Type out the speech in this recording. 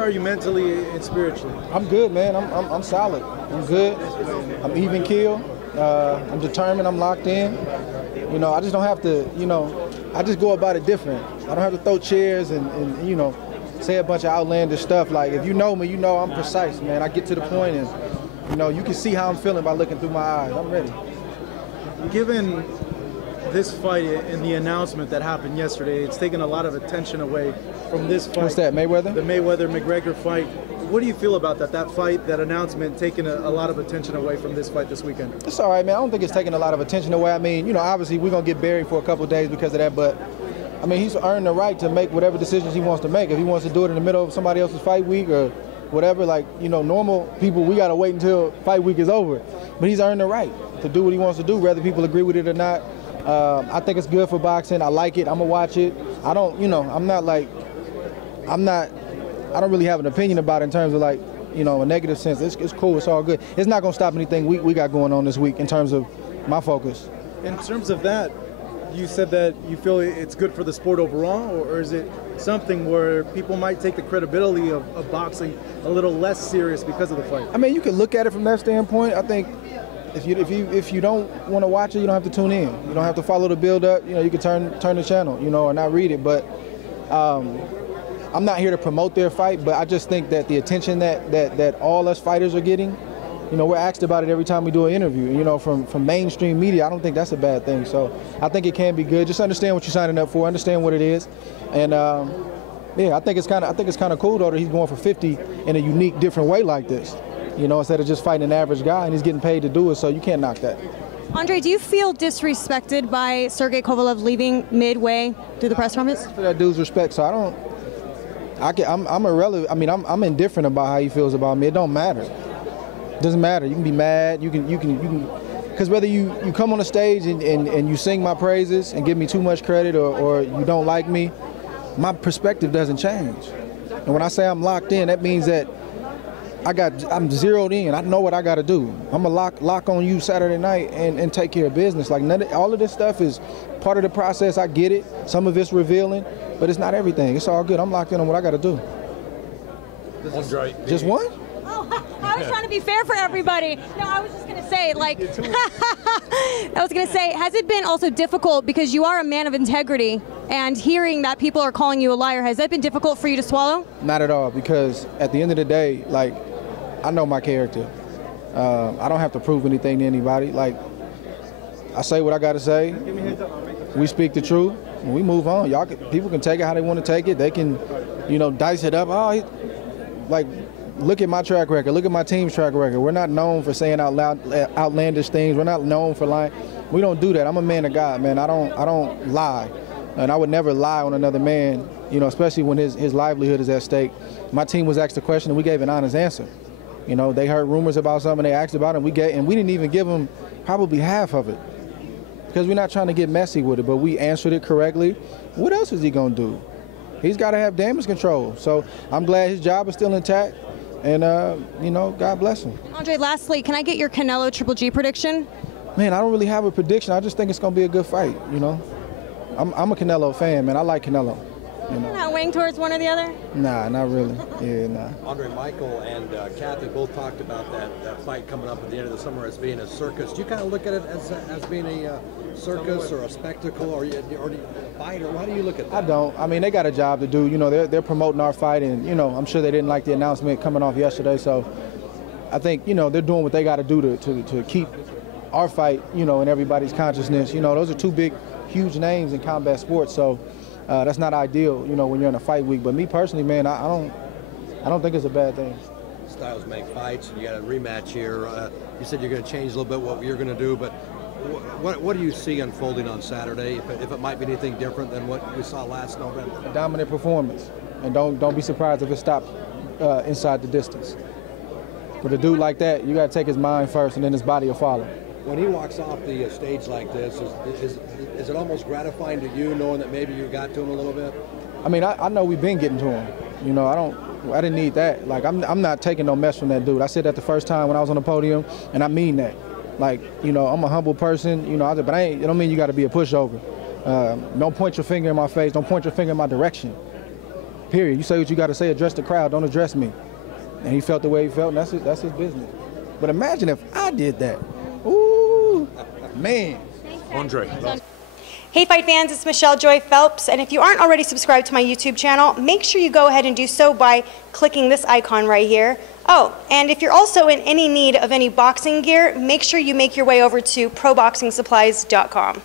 Where are you mentally and spiritually? I'm good, man. I'm solid. I'm good. I'm even keel. I'm determined. I'm locked in. You know, I just don't have to, you know, I just go about it different. I don't have to throw chairs and you know, say a bunch of outlandish stuff. Like, if you know me, you know I'm precise, man. I get to the point and, you know, you can see how I'm feeling by looking through my eyes. I'm ready. Given this fight and the announcement that happened yesterday, it's taken a lot of attention away from this fight. What's that, Mayweather? The Mayweather-Mcgregor fight. What do you feel about that? That fight, that announcement, taking a lot of attention away from this fight this weekend? It's all right, man. I don't think it's taking a lot of attention away. I mean, you know, obviously we're going to get buried for a couple of days because of that, but I mean, he's earned the right to make whatever decisions he wants to make. If he wants to do it in the middle of somebody else's fight week or whatever, like, you know, normal people, we got to wait until fight week is over. But he's earned the right to do what he wants to do, whether people agree with it or not. I think it's good for boxing. I like it. I'm going to watch it. I don't, you know, I don't really have an opinion about it in terms of, like, you know, a negative sense. It's cool. It's all good. It's not going to stop anything we got going on this week in terms of my focus. In terms of that, you said that you feel it's good for the sport overall, or is it something where people might take the credibility of boxing a little less serious because of the fight? I mean, you can look at it from that standpoint. I think if you don't want to watch it, you don't have to tune in. You don't have to follow the build-up. You know, you can turn the channel, you know, or not read it. But I'm not here to promote their fight, but I just think that the attention that all us fighters are getting, you know, we're asked about it every time we do an interview, you know, from mainstream media. I don't think that's a bad thing. So I think it can be good. Just understand what you're signing up for, understand what it is. And yeah, I think it's kind of cool though that he's going for 50 in a unique, different way like this. You know, instead of just fighting an average guy, and he's getting paid to do it, so you can't knock that. Andre, do you feel disrespected by Sergey Kovalev leaving midway through the press conference? For that dude's respect, so I'm irrelevant. I mean, I'm indifferent about how he feels about me. It don't matter. It doesn't matter. You can be mad. You can, because whether you come on the stage and you sing my praises and give me too much credit, or you don't like me, my perspective doesn't change. And when I say I'm locked in, that means that I'm zeroed in. I know what I got to do. I'm going to lock on you Saturday night and take care of business. Like, all of this stuff is part of the process. I get it. Some of it's revealing, but it's not everything. It's all good. I'm locked in on what I got to do. Just one? Oh, I was trying to be fair for everybody. No, I was just going to say, like, I was going to say, has it been also difficult, because you are a man of integrity, and hearing that people are calling you a liar, has that been difficult for you to swallow? Not at all, because at the end of the day, like, I know my character. I don't have to prove anything to anybody. Like, I say what I got to say. We speak the truth, and we move on. People can take it how they want to take it. They can, you know, dice it up. Oh, like, look at my track record. Look at my team's track record. We're not known for saying outlandish things. We're not known for lying. We don't do that. I'm a man of God, man. I don't lie, and I would never lie on another man. You know, especially when his livelihood is at stake. My team was asked a question, and we gave an honest answer. You know, they heard rumors about something, they asked about it, and we didn't even give them probably half of it, because we're not trying to get messy with it, but we answered it correctly. What else is he going to do? He's got to have damage control. So I'm glad his job is still intact, and, you know, God bless him. Andre, lastly, can I get your Canelo Triple G prediction? Man, I don't really have a prediction. I just think it's going to be a good fight, you know. I'm a Canelo fan, man. I like Canelo. You know. Not weighing towards one or the other? Nah, not really. Yeah, nah. Andre, Michael and Kathy both talked about that fight coming up at the end of the summer as being a circus. Do you kind of look at it as being a circus or a spectacle or a fight, or how do you look at that? I don't. I mean, they got a job to do. You know, they're promoting our fight, and, you know, I'm sure they didn't like the announcement coming off yesterday. So I think, you know, they're doing what they got to do to keep our fight, you know, in everybody's consciousness. You know, those are two big, huge names in combat sports. So that's not ideal, you know, when you're in a fight week. But me personally, man, I don't think it's a bad thing. Styles make fights, and you got a rematch here. You said you're going to change a little bit what you're going to do, but what do you see unfolding on Saturday? If it might be anything different than what we saw last November? A dominant performance, and don't be surprised if it stops inside the distance. With a dude like that, you got to take his mind first, and then his body will follow. When he walks off the stage like this, is it almost gratifying to you, knowing that maybe you got to him a little bit? I mean, I know we've been getting to him. You know, I didn't need that. Like, I'm not taking no mess from that dude. I said that the first time when I was on the podium, and I mean that. Like, you know, I'm a humble person, you know, but it don't mean you got to be a pushover. Don't point your finger in my face. Don't point your finger in my direction. Period. You say what you got to say, address the crowd, don't address me. And he felt the way he felt, and that's his business. But imagine if I did that. Ooh, man. Andre. Hey Fight fans, it's Michelle Joy Phelps, and if you aren't already subscribed to my YouTube channel, make sure you go ahead and do so by clicking this icon right here. Oh, and if you're also in any need of any boxing gear, make sure you make your way over to proboxingsupplies.com.